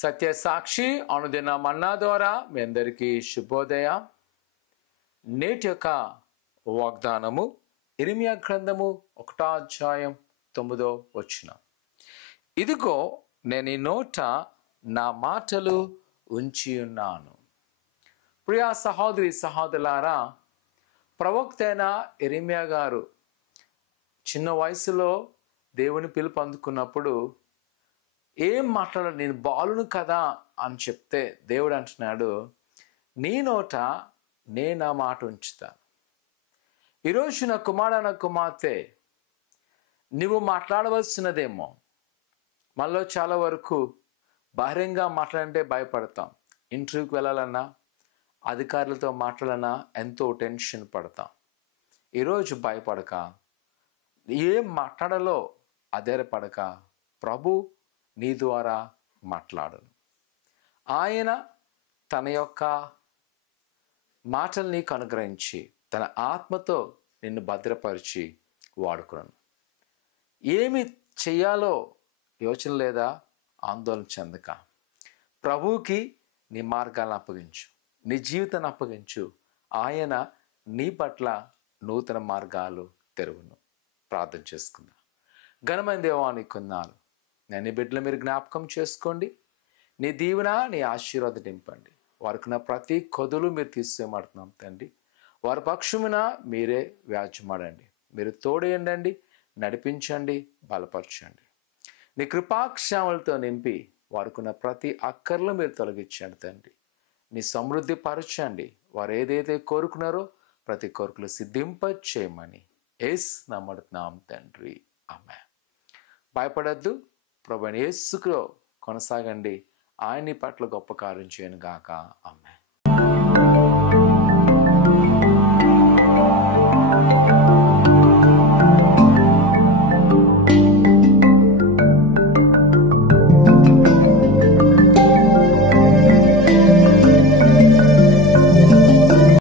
సత్యసాక్షి అనుదిన మన్నా ద్వారా మీ అందరికీ శుభోదయ. నేటి యొక్క వాగ్దానము ఇర్మియా గ్రంథము 1వ అధ్యాయం 9వ వచనం. ఇదిగో నేను ఈ నోట నా మాటలు ఉంచి ఉన్నాను. ప్రియా సహోదరి సహోదరులారా, ప్రవక్త అయిన ఇర్మియా గారు చిన్న వయసులో దేవుని పిలుపు అందుకున్నప్పుడు ఏం మాట్లాడాలి, నేను బాలును కదా అని చెప్తే దేవుడు అంటున్నాడు, నీ నోట నేను నా మాట ఉంచుతాను. ఈరోజు నా కుమారుడు కుమార్తె నువ్వు మాట్లాడవలసినదేమో. మనలో చాలా వరకు బహిరంగంగా మాట్లాడంటే భయపడతాం. ఇంటర్వ్యూకి వెళ్ళాలన్నా, అధికారులతో మాట్లాడాలన్నా ఎంతో టెన్షన్ పడతాం. ఈరోజు భయపడక, ఏం మాట్లాడాలో అధైర్యపడక, ప్రభు నీ ద్వారా మాట్లాడను. ఆయన తన యొక్క మాటలు నీకు అనుగ్రహించి తన ఆత్మతో నిన్ను భద్రపరిచి వాడుకున్నాను. ఏమి చెయ్యాలో యోచన లేదా, ఆందోళన చెందక ప్రభువుకి నీ మార్గాలను అప్పగించు, నీ జీవితాన్ని అప్పగించు. ఆయన నీ పట్ల నూతన మార్గాలు తెరువును. ప్రార్థన చేసుకుందాం. ఘనమైన దేవానికి వందనాలు. నీ బిడ్డలు మీరు జ్ఞాపకం చేసుకోండి. నీ దీవెన, నీ ఆశీర్వాదం నింపండి. వారికి నా ప్రతి కొదులు మీరు తీసేయమంటున్నాం తండ్రి. వారి పక్షమున మీరే వ్యాజ్యమాడండి. మీరు తోడేయండి, నడిపించండి, బలపరచండి. నీ కృపాక్షేమాలతో నింపి వారికున్న ప్రతి అక్కర్లు మీరు తొలగించండి తండ్రి. నీ సమృద్ధి పరచండి. వారు ఏదైతే కోరుకున్నారో ప్రతి కోరికలు సిద్ధింప చేయమని యేసు నమ్ముతున్నాం తండ్రి. ఆమేన్. భయపడద్దు, ప్రభువైన యేసులో కొనసాగండి. ఆయన పట్ల గొప్ప కార్యం చేయను గాక. ఆమేన్.